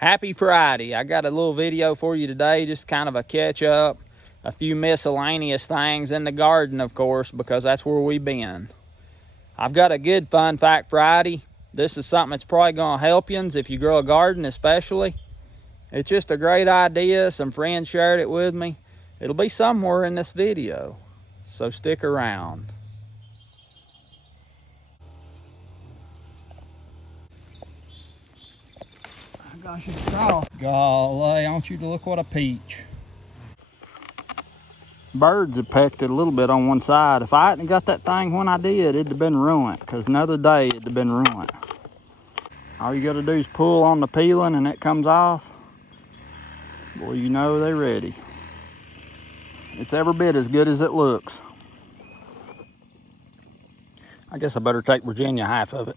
Happy Friday. I got a little video for you today, just kind of a catch up, a few miscellaneous things in the garden, of course, because that's where we've been. I've got a good fun fact Friday. This is something that's probably going to help you if you grow a garden especially. It's just a great idea. Some friends shared it with me. It'll be somewhere in this video, so stick around. Gosh, it's soft. Golly, I want you to look what a peach. Birds have pecked it a little bit on one side. If I hadn't got that thing when I did, it'd have been ruined, because another day it'd have been ruined. All you gotta do is pull on the peeling and it comes off. Boy, you know they're ready. It's every bit as good as it looks. I guess I better take Virginia half of it.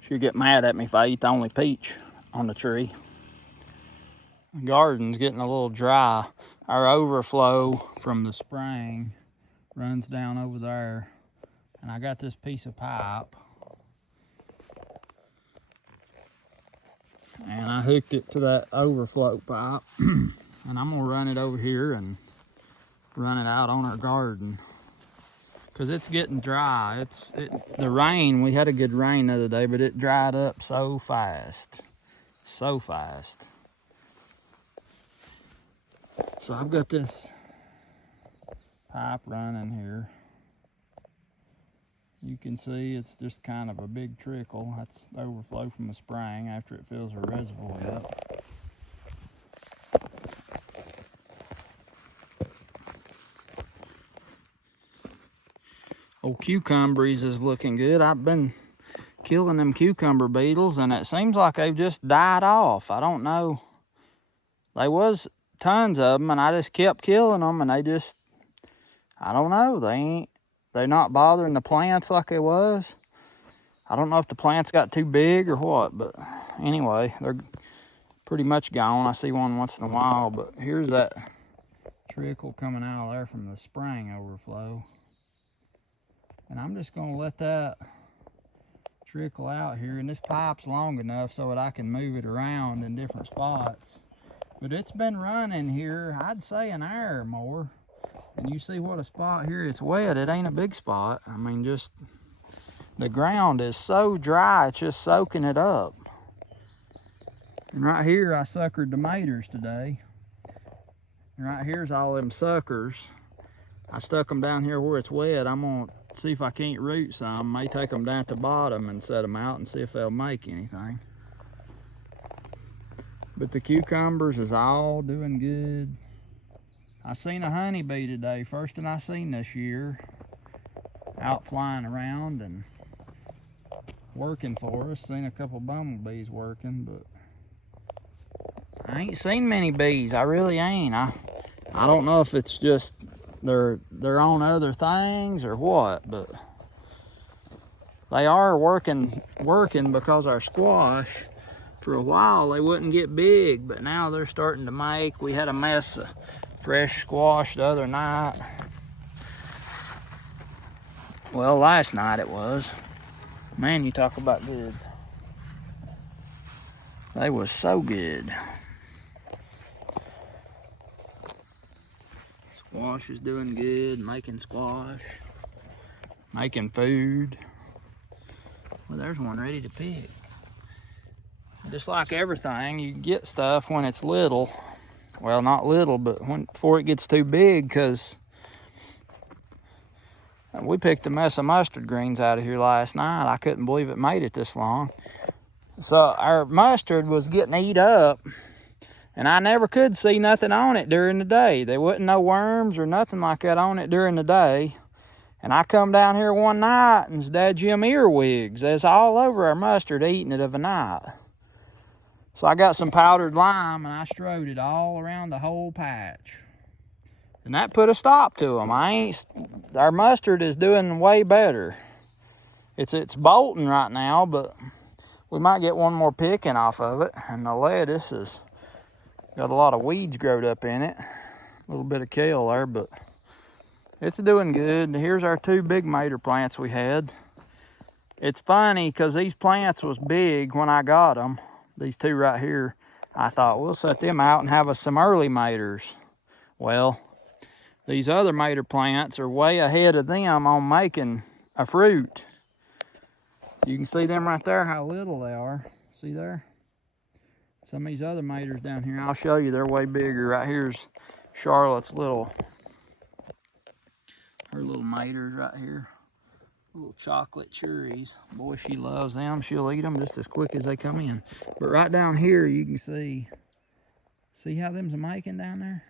She'll get mad at me if I eat the only peach on the tree. The garden's getting a little dry. Our overflow from the spring runs down over there. And I got this piece of pipe. And I hooked it to that overflow pipe. And I'm gonna run it over here and run it out on our garden. Cause it's getting dry. The rain, we had a good rain the other day, but it dried up so fast. So fast. So I've got this pipe running here. You can see it's just kind of a big trickle. That's the overflow from the spring after it fills our reservoir up. Old cucumbers is looking good. I've been killing them cucumber beetles and it seems like they've just died off. I don't know. There was tons of them and I just kept killing them and they just, I don't know. They're not bothering the plants like they was. I don't know if the plants got too big or what, but anyway, they're pretty much gone. I see one once in a while, but here's that trickle coming out of there from the spring overflow. And I'm just gonna let that trickle out here. And this pipe's long enough so that I can move it around in different spots. But it's been running here, I'd say an hour or more. And you see what a spot here, it's wet, it ain't a big spot. I mean, just, the ground is so dry, it's just soaking it up. And right here, I suckered tomatoes today. And right here's all them suckers. I stuck them down here where it's wet. I'm gonna see if I can't root some. May take them down at the bottom and set them out and see if they'll make anything. But the cucumbers is all doing good. I seen a honeybee today, first one I seen this year, out flying around and working for us. Seen a couple bumblebees working, but I ain't seen many bees. I really ain't. I don't know if it's just they're on other things or what, but they are working because our squash, for a while they wouldn't get big, but now they're starting to make. We had a mess of fresh squash the other night. Well, last night it was. Man, you talk about good. They was so good. Squash is doing good, making squash, making food. Well, there's one ready to pick. Just like everything, you get stuff when it's little. Well, not little, but before it gets too big, because we picked a mess of mustard greens out of here last night. I couldn't believe it made it this long. So our mustard was getting eat up, and I never could see nothing on it during the day. There wasn't no worms or nothing like that on it during the day. And I come down here one night, and it's dadgum earwigs. There's all over our mustard eating it of a night. So I got some powdered lime, and I strode it all around the whole patch. And that put a stop to them. Our mustard is doing way better. It's bolting right now, but we might get one more picking off of it. And the lettuce has got a lot of weeds growed up in it. A little bit of kale there, but it's doing good. Here's our two big mater plants we had. It's funny because these plants was big when I got them, these two right here, I thought we'll set them out and have us some early maters. Well, these other mater plants are way ahead of them on making a fruit. You can see them right there, how little they are. See there? Some of these other maters down here, I'll show you, they're way bigger. Right here's Charlotte's her little maters right here. Little chocolate cherries. Boy, she loves them. She'll eat them just as quick as they come in. But right down here, you can see how them's making down there?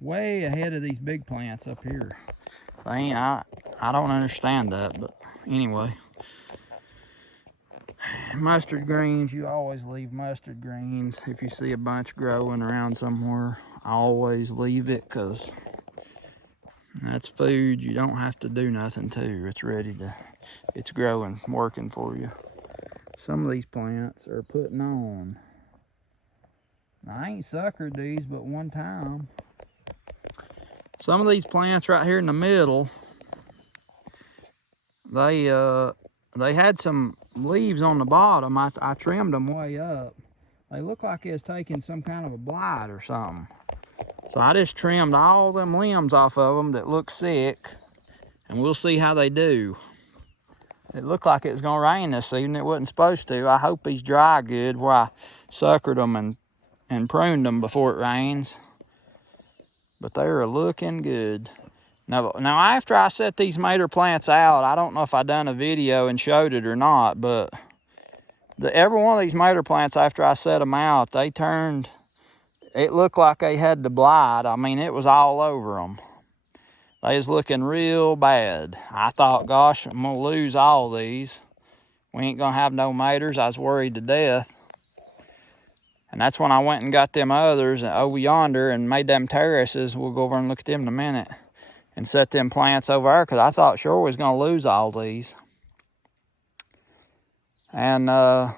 Way ahead of these big plants up here. I don't understand that, but anyway. Mustard greens, you always leave mustard greens. If you see a bunch growing around somewhere, I always leave it, because that's food you don't have to do nothing to. It's growing, working for you. Some of these plants are putting on. I ain't suckered these but one time. Some of these plants right here in the middle, they had some leaves on the bottom. I trimmed them way up. They look like it's taking some kind of a blight or something. So I just trimmed all them limbs off of them that look sick, and we'll see how they do. It looked like it was gonna rain this evening. It wasn't supposed to. I hope he's dry good where I suckered them and pruned them before it rains. But they're looking good. Now after I set these mater plants out, I don't know if I done a video and showed it or not, but every one of these mater plants, after I set them out, it looked like they had the blight. I mean, it was all over them. They was looking real bad. I thought, gosh, I'm gonna lose all these. We ain't gonna have no maters. I was worried to death. And that's when I went and got them others over yonder and made them terraces. We'll go over and look at them in a minute. And set them plants over there, because I thought sure we was gonna lose all these. And I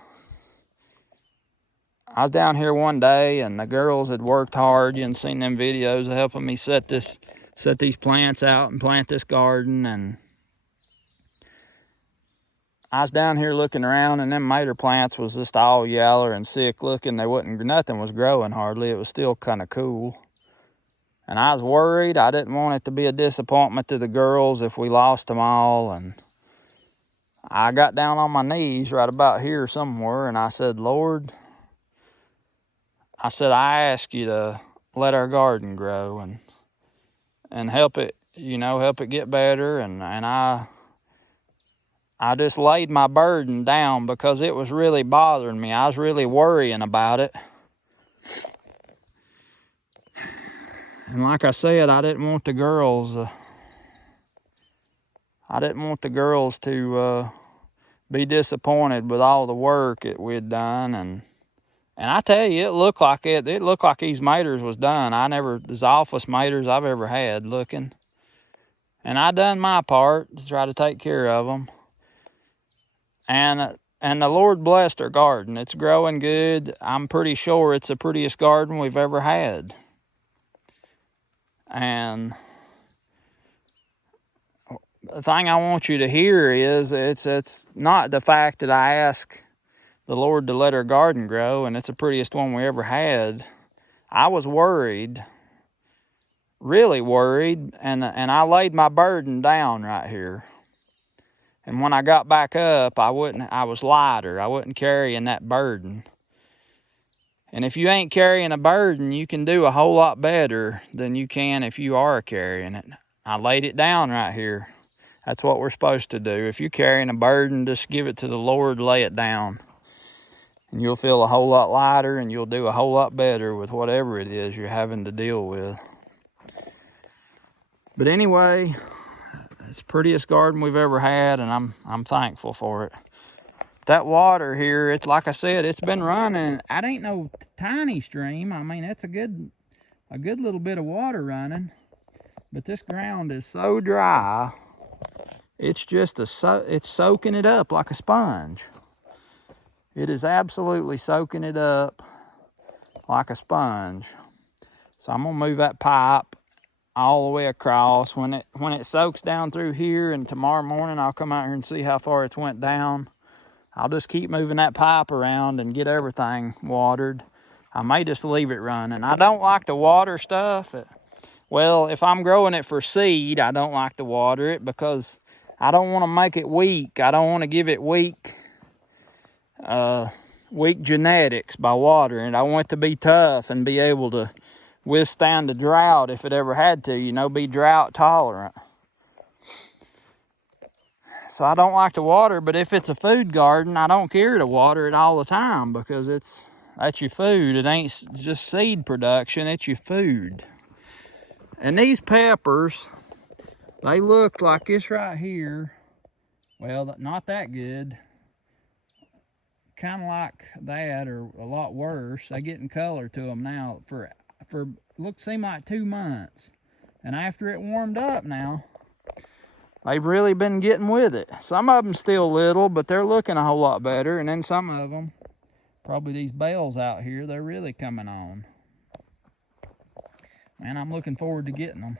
was down here one day, and the girls had worked hard. You hadn't seen them videos of helping me set these plants out and plant this garden. And I was down here looking around, and them mater plants was just all yaller and sick looking. Nothing was growing hardly. It was still kind of cool. And I was worried. I didn't want it to be a disappointment to the girls if we lost them all. And I got down on my knees right about here somewhere, and I said, Lord, I ask you to let our garden grow and help it, help it get better. And I just laid my burden down because it was really bothering me. I was really worrying about it. And like I said, I didn't want the girls to be disappointed with all the work that we'd done. And I tell you, it looked like these maters was done. The awfulest maters I've ever had looking. And I done my part to try to take care of them. And the Lord blessed our garden. It's growing good. I'm pretty sure it's the prettiest garden we've ever had. And the thing I want you to hear is it's not the fact that I ask the Lord to let our garden grow and it's the prettiest one we ever had. I was worried, really worried, and I laid my burden down right here. And when I got back up, I was lighter. I wasn't carrying that burden. And if you ain't carrying a burden, you can do a whole lot better than you can if you are carrying it. I laid it down right here. That's what we're supposed to do. If you're carrying a burden, just give it to the Lord, lay it down. And you'll feel a whole lot lighter, and you'll do a whole lot better with whatever it is you're having to deal with. But anyway, it's the prettiest garden we've ever had, and I'm thankful for it. That water here, it's like I said, it's been running. It ain't no tiny stream. I mean, it's a good little bit of water running. But this ground is so dry. It's it's soaking it up like a sponge. It is absolutely soaking it up like a sponge. So I'm gonna move that pipe all the way across. When it soaks down through here, and tomorrow morning I'll come out here and see how far it's went down. I'll just keep moving that pipe around and get everything watered. I may just leave it running. I don't like to water stuff. Well, if I'm growing it for seed, I don't like to water it because I don't want to make it weak. I don't want to give it weak genetics by watering it. I want it to be tough and be able to withstand the drought if it ever had to, you know, be drought tolerant. So I don't like to water, but if it's a food garden, I don't care to water it all the time because that's your food. It ain't just seed production, it's your food. And these peppers, they look like this right here. Well, not that good. Kind of like that, or a lot worse. They getting color to them now for seem like 2 months. And after it warmed up now, they've really been getting with it. Some of them still little, but they're looking a whole lot better. And then some of them, probably these bells out here, they're really coming on. Man, I'm looking forward to getting them.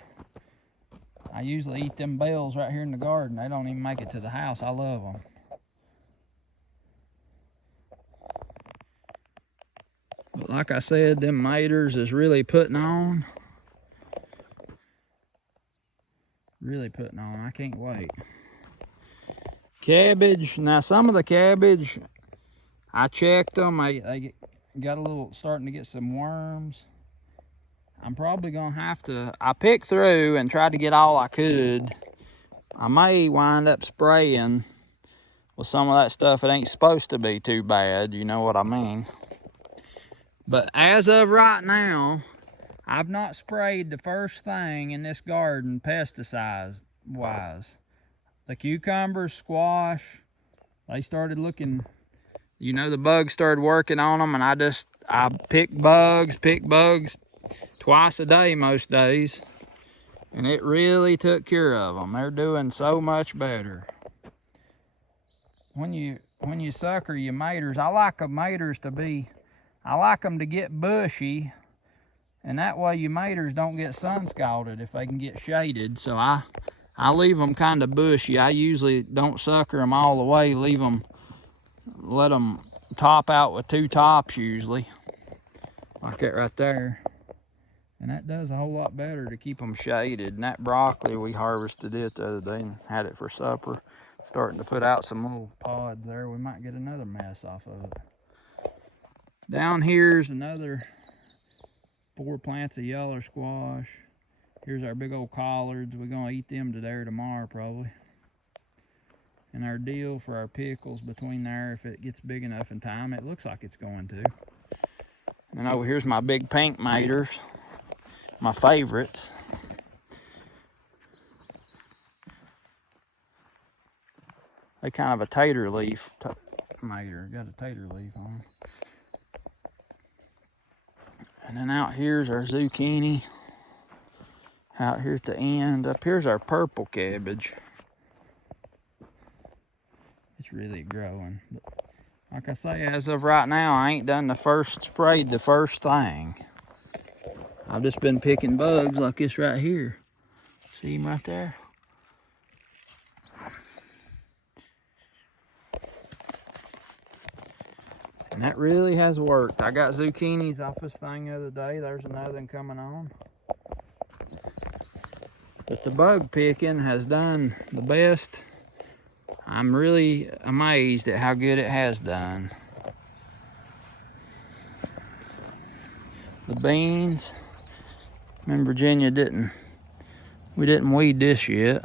I usually eat them bells right here in the garden. They don't even make it to the house. I love them. But like I said, them maters is really putting on. Really putting on. I can't wait. Cabbage. Now, some of the cabbage, I checked them. They got a little, starting to get some worms. I'm probably going to have to, I picked through and tried to get all I could. I may wind up spraying with some of that stuff. It ain't supposed to be too bad, you know what I mean. But as of right now, I've not sprayed the first thing in this garden pesticide-wise. The cucumbers, squash, they started looking, you know, the bugs started working on them, and I pick bugs twice a day most days, and it really took care of them. They're doing so much better. When you sucker your maters, I like the maters I like them to get bushy, and that way your maters don't get sun scalded if they can get shaded. So I leave them kind of bushy. I usually don't sucker them all the way, let them top out with 2 tops usually, like that right there. And that does a whole lot better to keep them shaded. And that broccoli, we harvested it the other day and had it for supper. Starting to put out some little pods there. We might get another mess off of it. Down here's another 4 plants of yellow squash. Here's our big old collards. We're gonna eat them today or tomorrow probably. And our deal for our pickles between there, if it gets big enough in time, it looks like it's going to. And over here's my big pink maters. My favorites. They kind of a tater leaf mater. Got a tater leaf on them. And then out here's our zucchini. Out here at the end. Up here's our purple cabbage. It's really growing. But like I say, as of right now, I ain't sprayed the first thing. I've just been picking bugs like this right here. See him right there? And that really has worked. I got zucchinis off this thing the other day. There's another one coming on. But the bug picking has done the best. I'm really amazed at how good it has done. The beans, I'm in Virginia, we didn't weed this yet.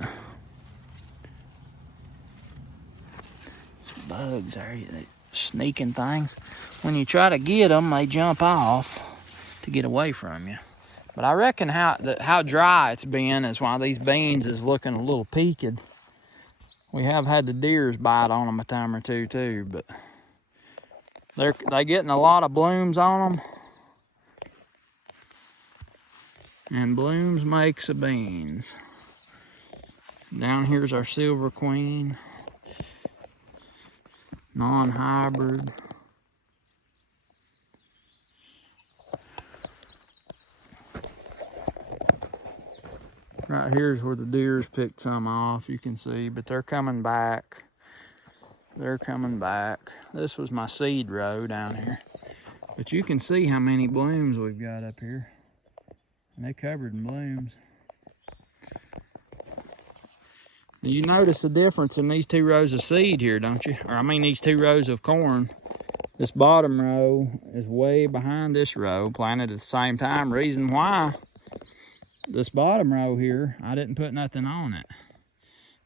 Bugs are sneaking things. When you try to get them, they jump off to get away from you. But I reckon how dry it's been is why these beans is looking a little peaked. We have had the deers bite on them a time or two too, but they're getting a lot of blooms on them. And blooms makes a beans. Down here's our Silver Queen. Non-hybrid. Right here's where the deers picked some off, you can see, but they're coming back. They're coming back. This was my seed row down here. But you can see how many blooms we've got up here. And they're covered in blooms. You notice the difference in these 2 rows of seed here, don't you? Or I mean these 2 rows of corn. This bottom row is way behind this row, planted at the same time. Reason why this bottom row here, I didn't put nothing on it.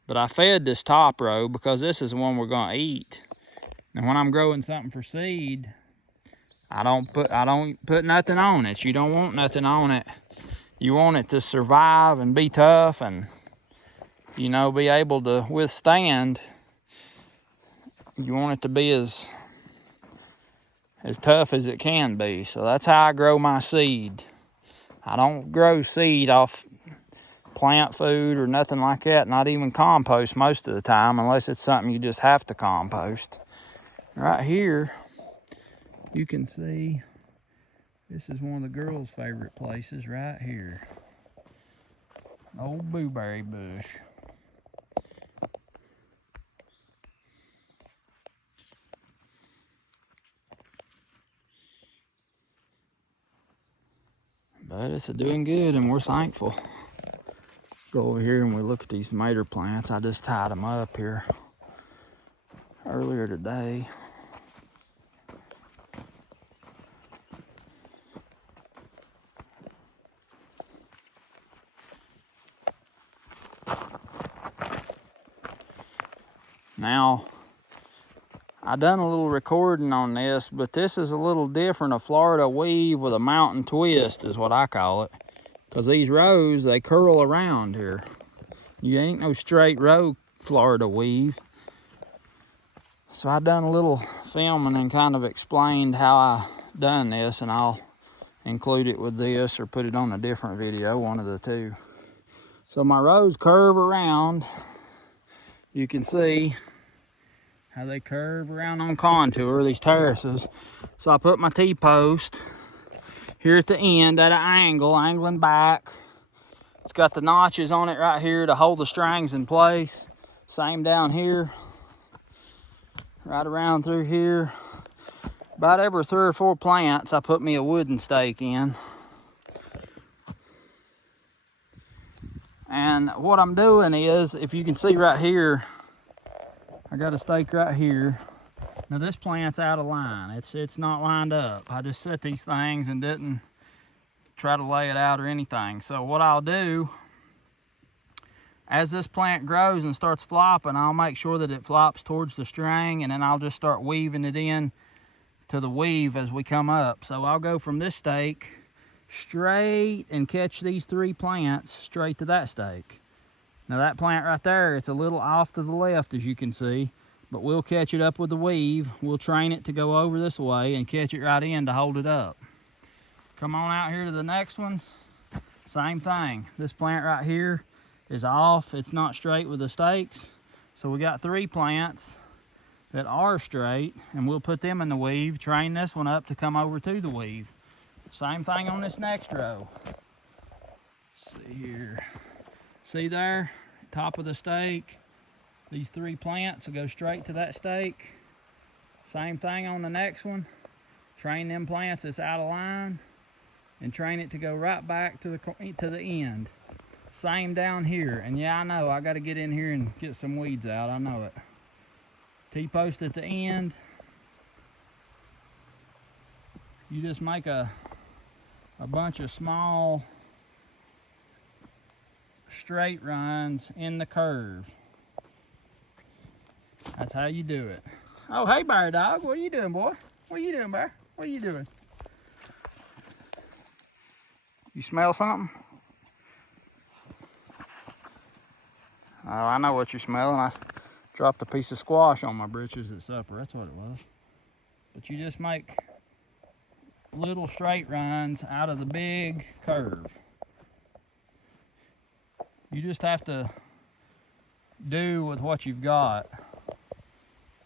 But I fed this top row because this is the one we're gonna eat. And when I'm growing something for seed, I don't put nothing on it. You don't want nothing on it. You want it to survive and be tough and, you know, be able to withstand. You want it to be as tough as it can be. So that's how I grow my seed. I don't grow seed off plant food or nothing like that, not even compost most of the time, unless it's something you just have to compost. Right here, you can see this is one of the girls' favorite places right here. Old blueberry bush. But it's doing good and we're thankful. Go over here and we look at these tomato plants. I just tied them up here earlier today. Now, I done a little recording on this, but this is a little different. A Florida weave with a mountain twist is what I call it. Because these rows, they curl around here. You ain't no straight row Florida weave. So I done a little filming and kind of explained how I done this, and I'll include it with this or put it on a different video, one of the two. So my rows curve around. You can see how they curve around on contour, these terraces. So I put my T-post here at the end at an angle, angling back. It's got the notches on it right here to hold the strings in place. Same down here, right around through here. About every 3 or 4 plants, I put me a wooden stake in. And what I'm doing is, if you can see right here, I got a stake right here. Now this plant's out of line. It's not lined up. I just set these things and didn't try to lay it out or anything. So what I'll do, as this plant grows and starts flopping, I'll make sure that it flops towards the string, and then I'll just start weaving it in to the weave as we come up. So I'll go from this stake straight and catch these 3 plants straight to that stake. Now that plant right there, it's a little off to the left, as you can see, but we'll catch it up with the weave. We'll train it to go over this way and catch it right in to hold it up. Come on out here to the next one. Same thing. This plant right here is off. It's not straight with the stakes. So we got 3 plants that are straight, and we'll put them in the weave, train this one up to come over to the weave. Same thing on this next row. Let's see here. See there? Top of the stake. These 3 plants will go straight to that stake. Same thing on the next one. Train them plants that's out of line and train it to go right back to the end. Same down here. And yeah, I know I got to get in here and get some weeds out. I know it. T-post at the end. You just make a bunch of small straight runs in the curve. That's how you do it. Oh, hey, Bear Dog. What are you doing, boy? What are you doing, Bear? What are you doing? You smell something? Oh, I know what you're smelling. I dropped a piece of squash on my britches at supper. That's what it was. But you just make little straight runs out of the big curve. You just have to do with what you've got.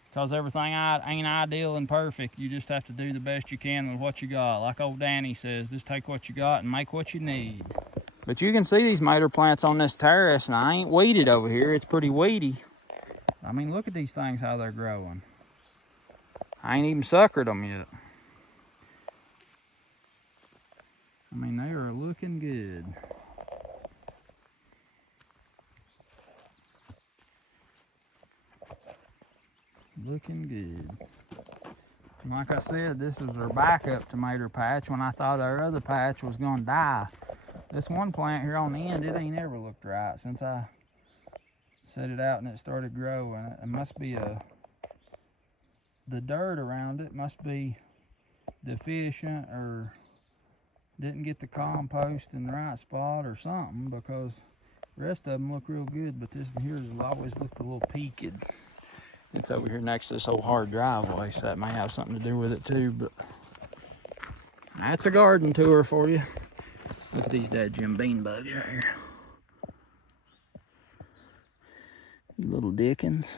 Because everything ain't ideal and perfect. You just have to do the best you can with what you got. Like old Danny says, just take what you got and make what you need. But you can see these tomato plants on this terrace, and I ain't weeded over here. It's pretty weedy. I mean, look at these things, how they're growing. I ain't even suckered them yet. I mean, they are looking good. Looking good. And like I said, this is our backup tomato patch when I thought our other patch was gonna die. This one plant here on the end, it ain't ever looked right since I set it out and it started growing. It must be the dirt around it must be deficient or didn't get the compost in the right spot or something, because the rest of them look real good, but this here has always looked a little peaked. It's over here next to this old hard driveway, so that may have something to do with it too, but that's a garden tour for you. Look at these dadgum bean bugs right here. You little dickens.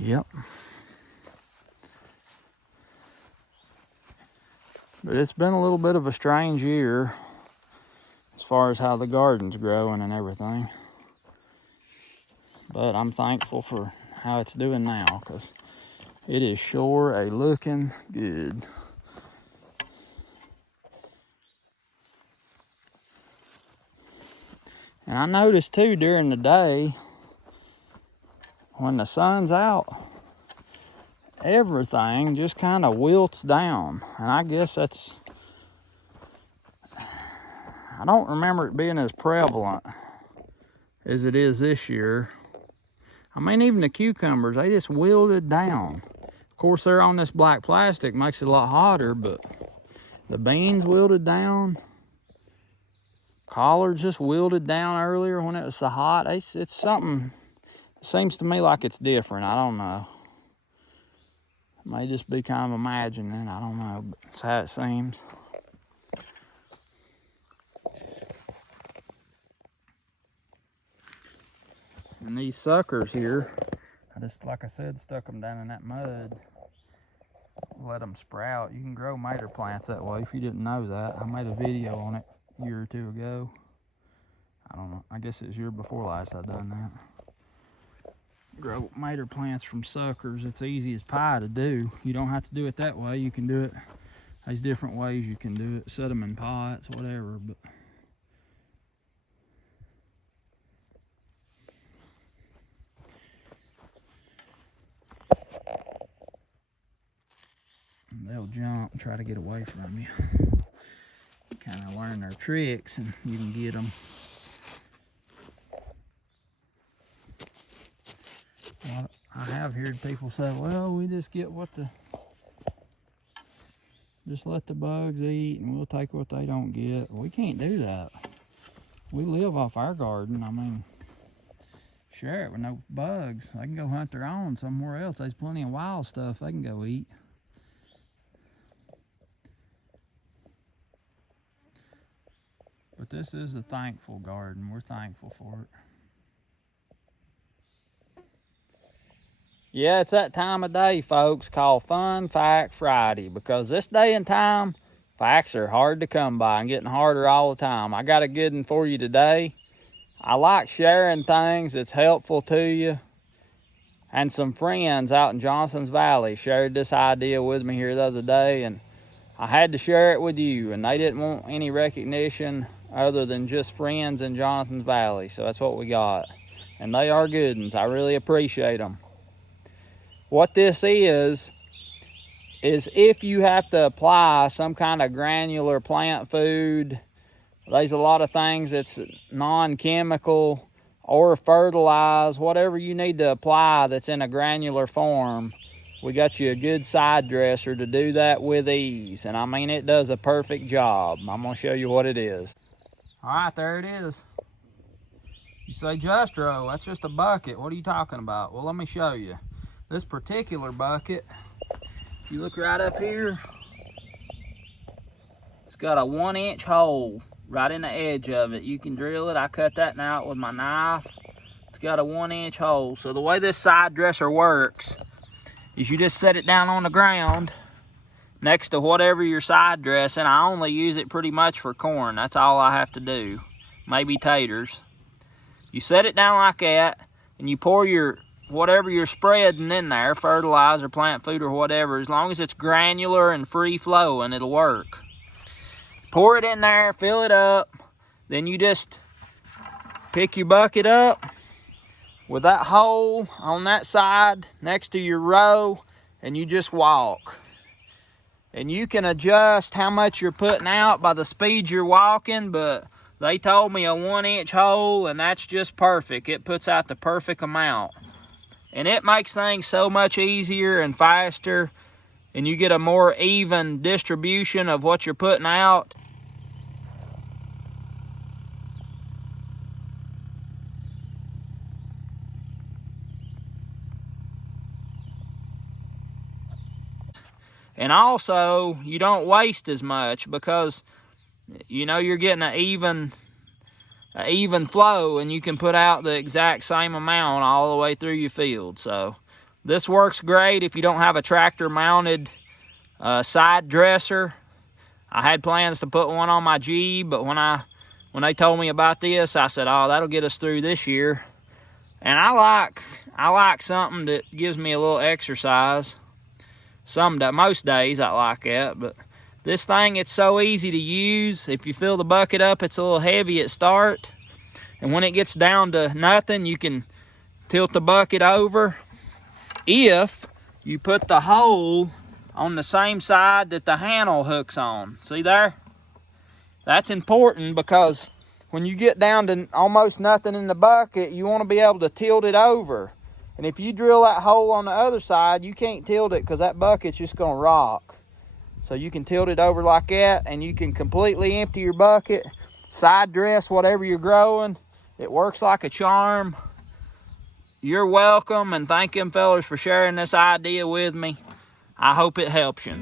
Yep. But it's been a little bit of a strange year as far as how the garden's growing and everything. But I'm thankful for how it's doing now, because it is sure a looking good. And I noticed too during the day, when the sun's out, everything just kind of wilts down. And I guess that's, I don't remember it being as prevalent as it is this year. I mean, even the cucumbers, they just wilted down. Of course, they're on this black plastic, makes it a lot hotter, but the beans wilted down. Collards just wilted down earlier when it was so hot. It's something, it seems to me like it's different. I don't know. It may just be kind of imagining, I don't know, but it's how it seems. And these suckers here, I just, like I said, stuck them down in that mud. Let them sprout. You can grow tomato plants that way if you didn't know that. I made a video on it a year or two ago. I don't know, I guess it was year before last I done that. Grow tomato plants from suckers. It's easy as pie to do. You don't have to do it that way. You can do it, there's different ways you can do it. Set them in pots, whatever, but they'll jump and try to get away from you. Kind of learn their tricks and you can get them. Well, I have heard people say, well, we just get what just let the bugs eat and we'll take what they don't get. We can't do that. We live off our garden. I mean, share it with no bugs. They can go hunt their own somewhere else. There's plenty of wild stuff they can go eat. But this is a thankful garden. We're thankful for it. Yeah, it's that time of day, folks, called Fun Fact Friday, because this day and time, facts are hard to come by and getting harder all the time. I got a good one for you today. I like sharing things that's helpful to you. And some friends out in Johnson's Valley shared this idea with me here the other day, and I had to share it with you, and they didn't want any recognition other than just friends in Johnson's Valley, so that's what we got. And they are good ones. I really appreciate them. What this is if you have to apply some kind of granular plant food, there's a lot of things that's non-chemical or fertilized, whatever you need to apply that's in a granular form, we got you a good side dresser to do that with ease. And I mean, it does a perfect job. I'm gonna show you what it is. All right, there it is. You say, Justro, that's just a bucket. What are you talking about? Well, let me show you. This particular bucket, if you look right up here, it's got a 1-inch hole right in the edge of it. You can drill it. I cut that out with my knife. It's got a 1-inch hole. So the way this side dresser works is you just set it down on the ground next to whatever you're side dressing. I only use it pretty much for corn. That's all I have to do. Maybe taters. You set it down like that, and you pour your whatever you're spreading in there, fertilizer, plant food, or whatever. As long as it's granular and free flowing, it'll work. Pour it in there, fill it up. Then you just pick your bucket up with that hole on that side next to your row, and you just walk. And you can adjust how much you're putting out by the speed you're walking, but they told me a 1-inch hole, and that's just perfect. It puts out the perfect amount. And it makes things so much easier and faster, and you get a more even distribution of what you're putting out. And also, you don't waste as much because, you know, you're getting an even flow, and you can put out the exact same amount all the way through your field. So this works great if you don't have a tractor mounted side dresser. I had plans to put one on my Jeep, but when they told me about this, I said, oh, that'll get us through this year. And I like something that gives me a little exercise. Most days I like that, but this thing, it's so easy to use. If you fill the bucket up, it's a little heavy at start. And when it gets down to nothing, you can tilt the bucket over. If you put the hole on the same side that the handle hooks on. See there? That's important because when you get down to almost nothing in the bucket, you want to be able to tilt it over. And if you drill that hole on the other side, you can't tilt it because that bucket's just going to rock. So you can tilt it over like that, and you can completely empty your bucket, side dress whatever you're growing. It works like a charm. You're welcome, and thank them fellas for sharing this idea with me. I hope it helps you.